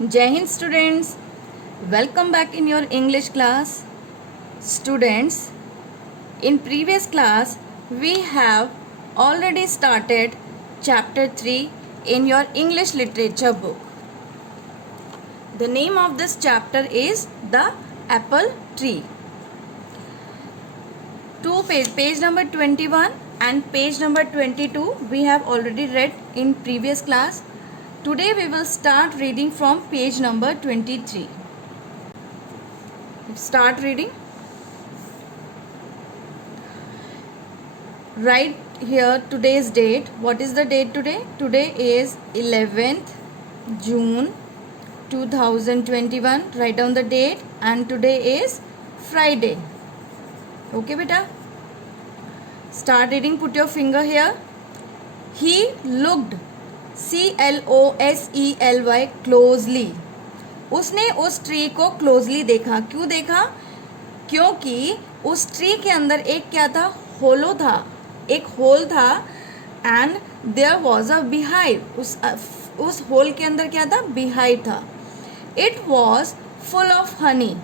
Jai Hind students, welcome back in your English class. Students, in previous class we have already started chapter 3 in your English literature book. The name of this chapter is The Apple Tree. Page number 21 and page number 22 we have already read in previous class. Today we will start reading from page number 23. Start reading. Write here today's date. What is the date today? Today is 11th June 2021. Write down the date and today is Friday. Okay beta? Start reading. Put your finger here. He looked CLOSELY closely. उसने उस tree को closely देखा. क्यों देखा? क्योंकि उस tree के अंदर एक क्या था? होलो था, एक होल था. And there was a beehive. उस होल के अंदर क्या था? बीहाइव था. It was full of honey.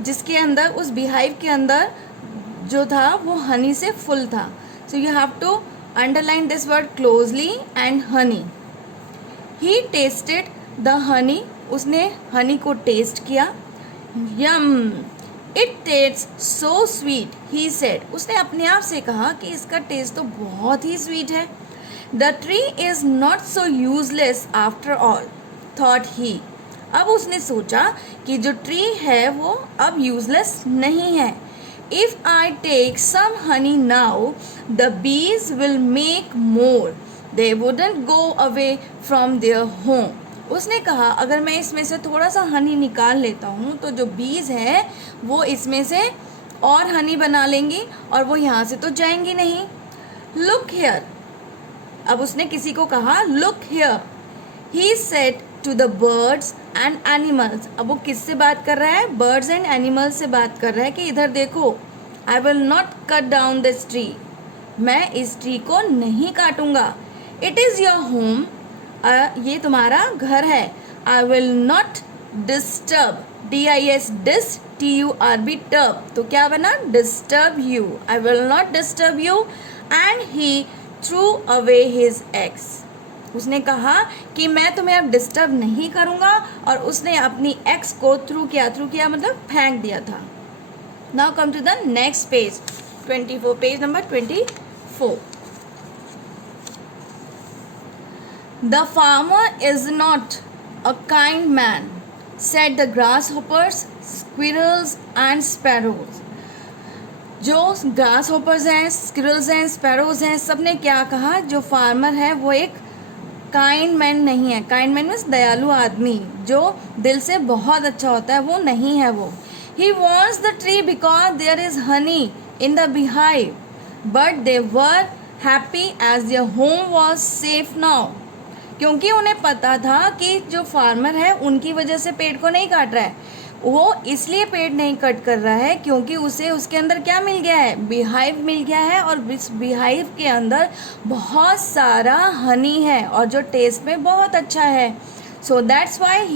जिसके अंदर, उस बीहाइव के अंदर जो था वो हनी से फुल था. So you have to underline this word closely and honey. He tasted the honey. उसने हनी को टेस्ट किया. Yum, it tastes so sweet, he said. उसने अपने आप से कहा कि इसका टेस्ट तो बहुत ही स्वीट है. The tree is not so useless after all, thought he. अब उसने सोचा कि जो ट्री है वो अब यूजलेस नहीं है. If I take some honey now, the bees will make more. They wouldn't go away from their home. उसने कहा अगर मैं इसमें से थोड़ा सा हनी निकाल लेता हूँ तो जो बीज है वो इसमें से और हनी बना लेंगी और वो यहाँ से तो जाएंगी नहीं. Look here. अब उसने किसी को कहा look here. He said to the birds and animals. अब वो किससे बात कर रहा है? Birds and animals से बात कर रहा है कि इधर देखो. I will not cut down this tree. मैं इस ट्री को नहीं काटूंगा. It is your home. ये तुम्हारा घर है. I will not disturb. D-I-S dis T-U-R-B turb. तो क्या बना? Disturb you. I will not disturb you. And he threw away his eggs. उसने कहा कि मैं तुम्हें अब डिस्टर्ब नहीं करूँगा और उसने अपनी एक्स को थ्रू किया मतलब फेंक दिया था. Now come to the next page 24. Page number 24. The farmer is not a kind man, said the grasshoppers, squirrels and sparrows. जो ग्रास होपर्स हैं, स्क्विरल्स हैं, स्पैरोज हैं, सब ने क्या कहा? जो फार्मर है वो एक काइंड मैन नहीं है. काइंड मैन मीन्स दयालु आदमी, जो दिल से बहुत अच्छा होता है, वो नहीं है वो. He wants the tree because there is honey in the beehive, but they were happy as their home was safe now. क्योंकि उन्हें पता था कि जो फार्मर है उनकी वजह से पेड़ को नहीं काट रहा है. वो इसलिए पेड़ नहीं कट कर रहा है क्योंकि उसे उसके अंदर क्या मिल गया है? बीहाइव मिल गया है और इस बीहाइव के अंदर बहुत सारा हनी है और जो टेस्ट में बहुत अच्छा है. सो that's why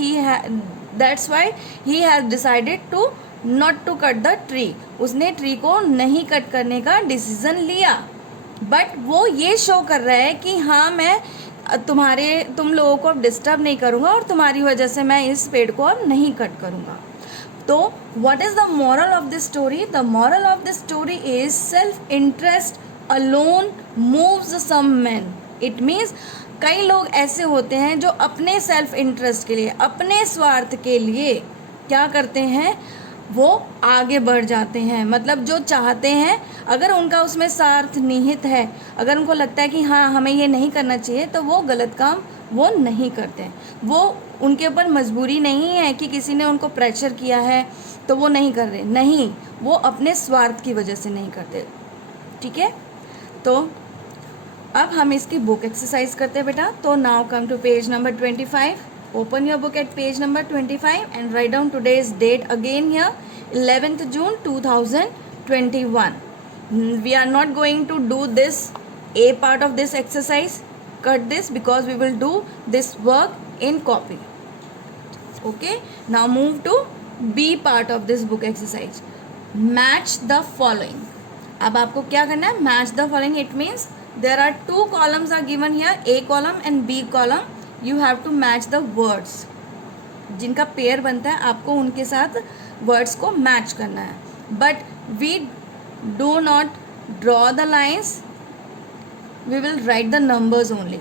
he has decided to not to cut the tree. उसने ट्री को नहीं कट करने का डिसीजन लिया. बट वो ये शो कर रहा है कि हाँ मैं तुम लोगों को अब डिस्टर्ब नहीं करूँगा और तुम्हारी वजह से मैं इस पेड़ को अब नहीं कट करूँगा. तो what is the moral of this story? The moral of this story is self-interest alone moves some men. It means कई लोग ऐसे होते हैं जो अपने सेल्फ इंटरेस्ट के लिए, अपने स्वार्थ के लिए क्या करते हैं? वो आगे बढ़ जाते हैं. मतलब जो चाहते हैं, अगर उनका उसमें स्वार्थ निहित है, अगर उनको लगता है कि हाँ हमें ये नहीं करना चाहिए, तो वो गलत काम वो नहीं करते. वो उनके ऊपर मजबूरी नहीं है कि किसी ने उनको प्रेशर किया है तो वो नहीं कर रहे. नहीं, वो अपने स्वार्थ की वजह से नहीं करते. ठीक है, तो अब हम इसकी बुक एक्सरसाइज करते हैं बेटा. तो now come to page number 25. Open your book at page number 25 and write down today's date again here, 11th June 2021. We are not going to do this A part of this exercise. Cut this because we will do this work in copy. Okay, now move to B part of this book exercise. Match the following. अब आपको क्या करना है? Match the following. It means there are two columns are given here, A column and B column. You have to match the words. जिनका pair बनता है आपको उनके साथ वर्ड्स को मैच करना है. But we do not draw the lines. We will write the numbers only.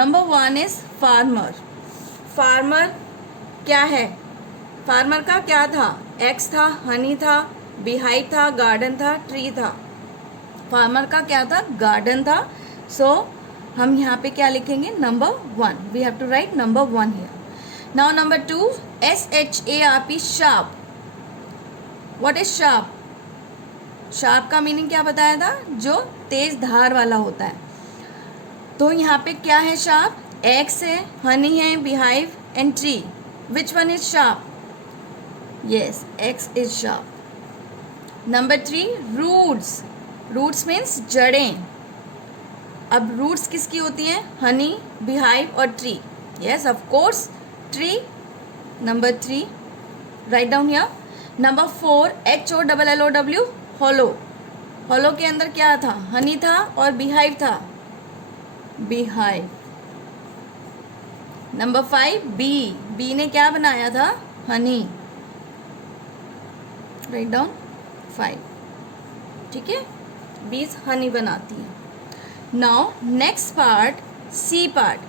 Number 1 is farmer. Farmer क्या है? फार्मर का क्या था? एक्स था, हनी था, बीहाइव था, गार्डन था, ट्री था. फार्मर का क्या था? गार्डन था. सो हम यहाँ पे क्या लिखेंगे? Number 1. We have to write number 1 here. Now number 2, SHARP, sharp. What is sharp? Sharp का मीनिंग क्या बताया था? जो तेज धार वाला होता है. तो यहाँ पे क्या है? शार्प. एक्स है, हनी है, beehive and tree. Which one is sharp? Yes, X is sharp. Number 3, roots. Roots means जड़ें. अब roots किसकी होती हैं? honey, beehive और tree. Yes, of course, tree. Number 3, write down here. Number 4, HOLLOW, hollow. hollow के अंदर क्या था? honey था और beehive था. beehive. नंबर 5, बी ने क्या बनाया था? हनी. Write down 5. ठीक है, बीज हनी बनाती है. Now next part, C part,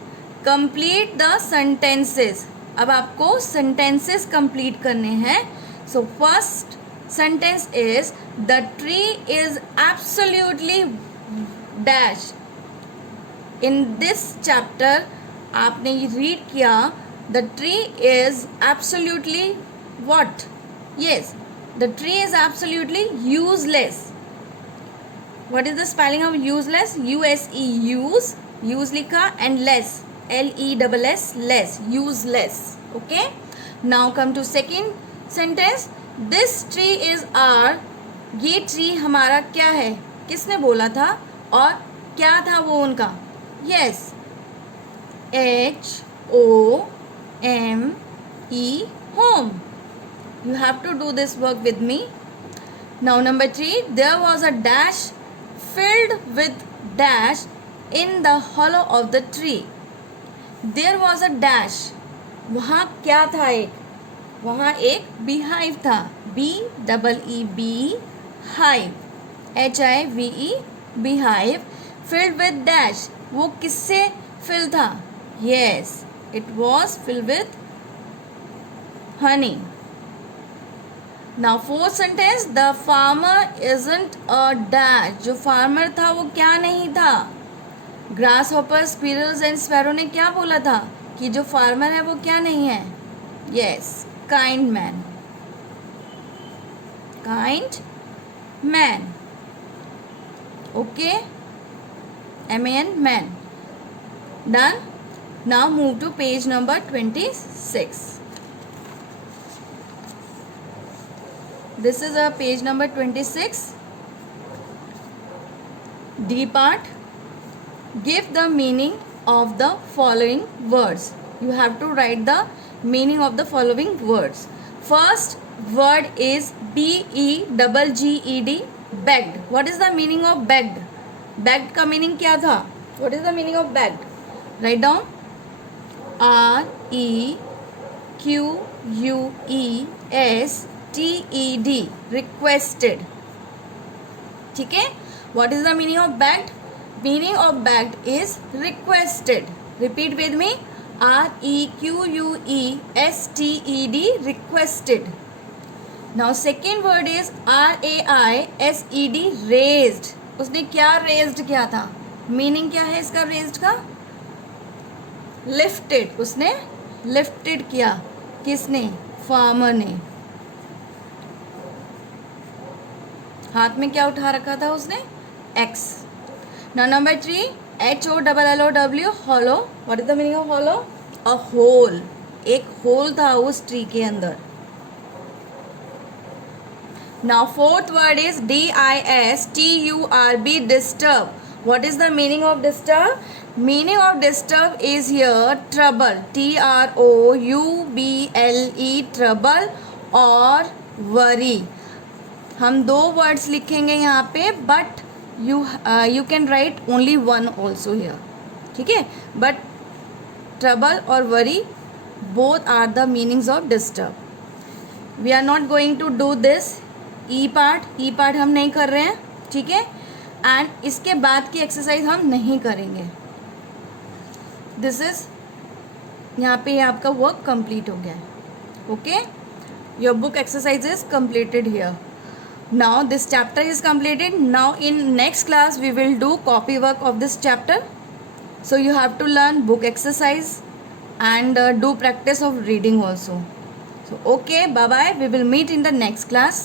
complete the sentences. अब आपको सेंटेंसेस कंप्लीट करने हैं. So first sentence is the tree is absolutely dash. In this chapter आपने ये रीड किया, the tree is absolutely what? Yes, the tree is absolutely useless. What is the spelling of useless? USE, use लिखा and less, LESS, less, useless. Okay, now come to second sentence. This tree is our. ये tree हमारा क्या है? किसने बोला था और क्या था वो उनका? Yes, HOME, home. You have to do this work with me. Now number 3, there was a dash filled with dash in the hollow of the tree. There was a dash. वहाँ क्या था? वहाँ एक beehive था. BEEB, hive, HIVE, beehive, filled with dash. वो किससे fill था? Yes, it was filled with honey. Now fourth sentence, the farmer isn't a dash. जो farmer था वो क्या नहीं था? grasshopper, squirrels and sparrow ने क्या बोला था कि जो farmer है वो क्या नहीं है? Yes, kind man. Kind man. Okay, MAN, man. Done. Now move to page number 26. This is a page number 26. D part. Give the meaning of the following words. You have to write the meaning of the following words. First word is BEGGED, begged. What is the meaning of begged? Begged का meaning क्या था? What is the meaning of begged? Write down. REQUESTED, requested. ठीक है. What is the meaning of begged? Meaning of begged is requested. Repeat with me. REQUESTED, requested. Now second word is RAISED, raised. उसने क्या raised किया था? Meaning क्या है इसका raised का? Lifted. उसने lifted किया. किसने? Farmer ने. हाथ में क्या उठा रखा था उसने? X. Now number 3, HOLLOW, hollow. What is the meaning of hollow? A hole. एक hole था उस tree के अंदर. Now fourth word is DISTURB, disturb. What is the meaning of disturb? Meaning of disturb is here trouble, trouble, trouble और worry. हम दो words लिखेंगे यहाँ पे, but you can write only one also here, ठीक है. बट ट्रबल और worry both are the meanings of disturb. We are not going to do this E part हम नहीं कर रहे हैं, ठीक है. एंड इसके बाद की एक्सरसाइज हम नहीं करेंगे. दिस इज यहाँ पे आपका वर्क कंप्लीट हो गया है. Okay, your book exercise is completed here. Now this chapter is completed. Now in next class we will do copy work of this chapter. So you have to learn book exercise and do practice of reading also. So okay, bye bye. We will meet in the next class.